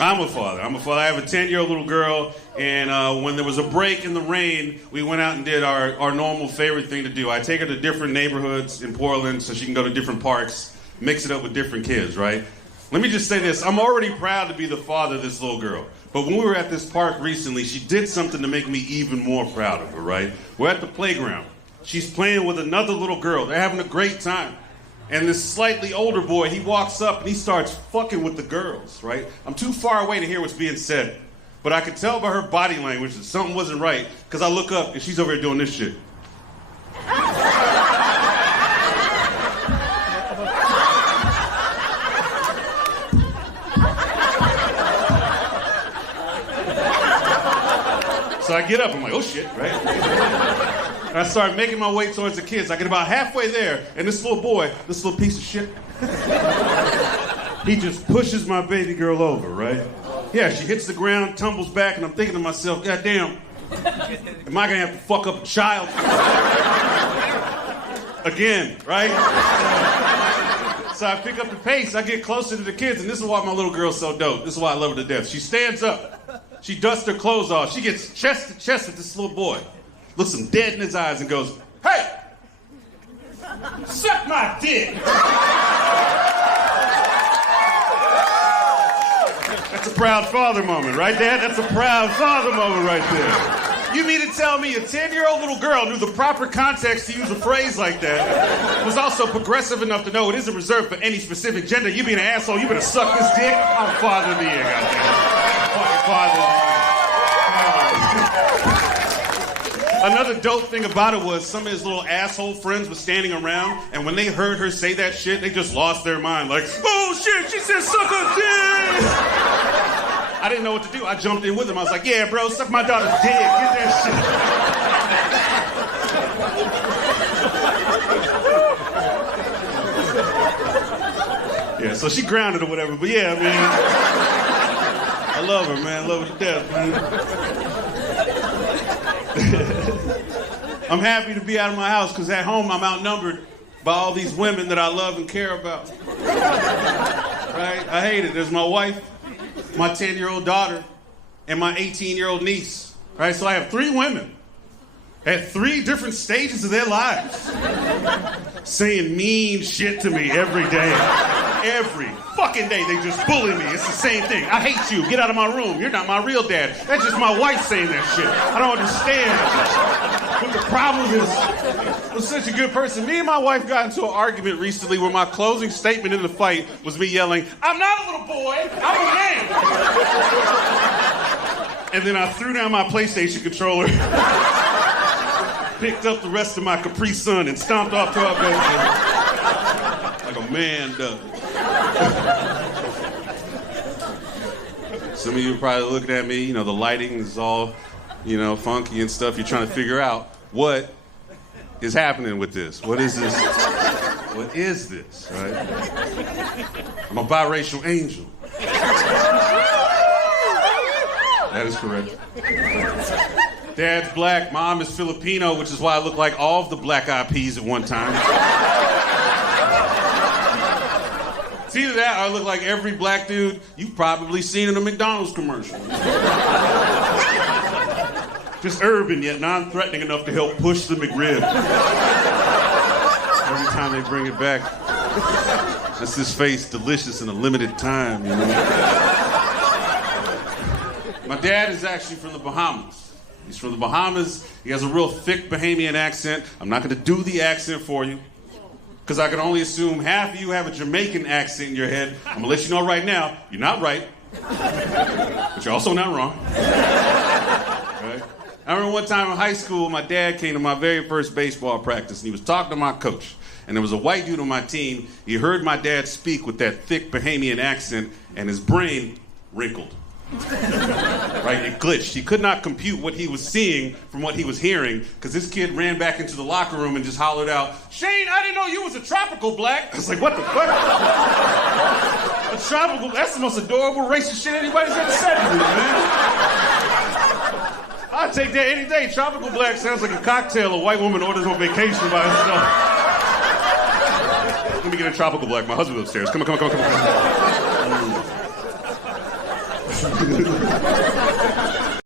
I'm a father. I have a 10-year-old little girl, and when there was a break in the rain, we went out and did our normal favorite thing to do. I take her to different neighborhoods in Portland so she can go to different parks, mix it up with different kids, right? Let me just say this. I'm already proud to be the father of this little girl. But when we were at this park recently, she did something to make me even more proud of her, right? We're at the playground. She's playing with another little girl. They're having a great time. And this slightly older boy, he walks up and he starts fucking with the girls, right? I'm too far away to hear what's being said. But I could tell by her body language that something wasn't right, because I look up and she's over here doing this shit. So I get up, I'm like, oh shit, right? And I start making my way towards the kids. I get about halfway there, and this little boy, this little piece of shit, he just pushes my baby girl over, right? Yeah, she hits the ground, tumbles back, and I'm thinking to myself, God damn, am I gonna have to fuck up a child? Again, right? So I pick up the pace, I get closer to the kids, and this is why my little girl's so dope. This is why I love her to death. She stands up. She dusts her clothes off. She gets chest to chest with this little boy. Looks him dead in his eyes and goes, hey! Suck my dick! That's a proud father moment, right, Dad? That's a proud father moment right there. You mean to tell me a 10-year-old little girl knew the proper context to use a phrase like that, was also progressive enough to know it isn't reserved for any specific gender? You being an asshole, you better suck this dick? I'm father of the year, goddamn. Father. Another dope thing about it was some of his little asshole friends were standing around, and when they heard her say that shit, they just lost their mind. Like, oh shit, she said suck her dick! I didn't know what to do. I jumped in with him. I was like, yeah, bro, suck my daughter's dick. Get that shit. Yeah, so she grounded or whatever, but yeah, man. I love her, man. I love her to death, man. I'm happy to be out of my house because at home I'm outnumbered by all these women that I love and care about. Right? I hate it. There's my wife, my 10-year-old daughter, and my 18-year-old niece. Right? So I have 3 women at 3 different stages of their lives saying mean shit to me every day. Every fucking day they just bully me. It's the same thing. I hate you. Get out of my room. You're not my real dad. That's just my wife saying that shit. I don't understand what the problem is. I'm such a good person. Me and my wife got into an argument recently where my closing statement in the fight was me yelling, I'm not a little boy. I'm a man. And then I threw down my PlayStation controller, picked up the rest of my Capri Sun, and stomped off to our bedroom like a man does. Some of you are probably looking at me, you know, the lighting is all, you know, funky and stuff. You're trying to figure out what is happening with this. What is this? What is this, right? I'm a biracial angel. That is correct. Dad's black, mom is Filipino, which is why I look like all of the Black Eyed Peas at one time. It's either that or I look like every black dude you've probably seen in a McDonald's commercial. Just urban yet non-threatening enough to help push the McRib. Every time they bring it back, just this face delicious in a limited time, you know. My dad is actually from the Bahamas. He's from the Bahamas. He has a real thick Bahamian accent. I'm not going to do the accent for you, because I can only assume half of you have a Jamaican accent in your head. I'm going to let you know right now, you're not right, but you're also not wrong. Right? I remember one time in high school, my dad came to my very first baseball practice, and he was talking to my coach. And there was a white dude on my team. He heard my dad speak with that thick Bahamian accent, and his brain wrinkled. Right? It glitched. He could not compute what he was seeing from what he was hearing, because this kid ran back into the locker room and just hollered out, Shane, I didn't know you was a tropical black. I was like, what the fuck? A tropical, that's the most adorable racist shit anybody's ever said to me, man. I'll take that any day. Tropical black sounds like a cocktail a white woman orders on vacation by herself. Let me get a tropical black. My husband's upstairs. Come on.